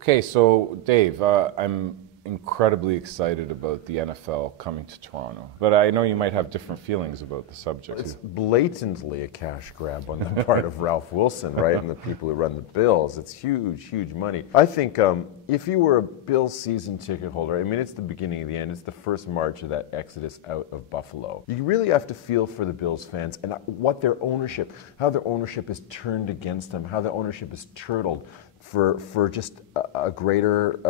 Okay, so Dave, I'm incredibly excited about the NFL coming to Toronto, but I know you might have different feelings about the subject. It's blatantly a cash grab on the part of Ralph Wilson, right, and the people who run the Bills. It's huge, huge money. I think if you were a Bills season ticket holder, I mean, it's the beginning of the end. It's the first march of that exodus out of Buffalo. You really have to feel for the Bills fans and what their ownership, how their ownership is turned against them, how their ownership is turtled for just a greater,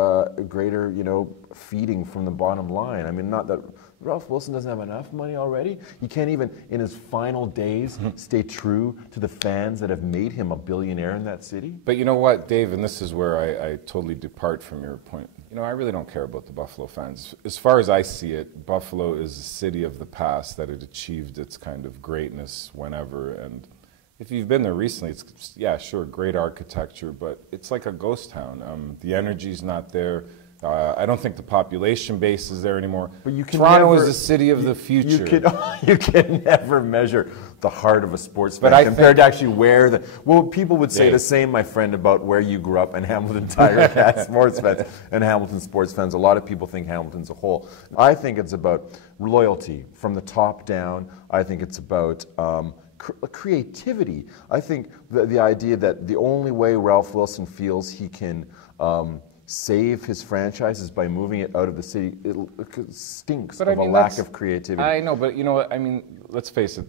feeding from the bottom line. I mean, not that Ralph Wilson doesn't have enough money already. He can't even, in his final days, stay true to the fans that have made him a billionaire in that city. But you know what, Dave, and this is where I totally depart from your point. You know, I really don't care about the Buffalo fans. As far as I see it, Buffalo is a city of the past that had achieved its kind of greatness whenever, and if you've been there recently, it's, yeah, sure, great architecture, but it's like a ghost town. The energy's not there. I don't think the population base is there anymore. But you can Toronto never, is the city of the future. You can never measure the heart of a sports fan compared to actually where the... Well, people would say the same, my friend, about where you grew up and Hamilton Tiger Cat sports fans and Hamilton sports fans. A lot of people think Hamilton's a whole. I think it's about loyalty from the top down. I think it's about... creativity. I think the idea that the only way Ralph Wilson feels he can save his franchise is by moving it out of the city. It stinks of a lack of creativity. I know, but you know what, I mean, let's face it,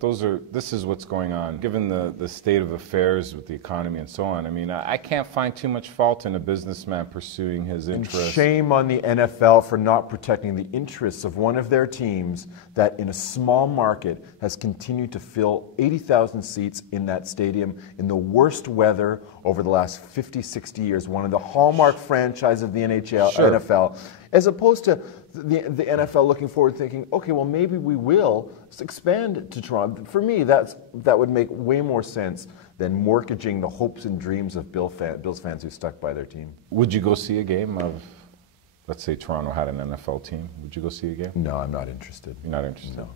this is what's going on. Given the state of affairs with the economy and so on, I mean, I can't find too much fault in a businessman pursuing his interests. And shame on the NFL for not protecting the interests of one of their teams that in a small market has continued to fill 80,000 seats in that stadium in the worst weather over the last 50, 60 years, one of the hallmark franchises of the NFL, as opposed to the NFL looking forward thinking, okay, well, maybe we will expand to Toronto. For me, that would make way more sense than mortgaging the hopes and dreams of Bills fans who stuck by their team. Would you go see a game of, let's say Toronto had an NFL team, would you go see a game? No, I'm not interested. You're not interested? No.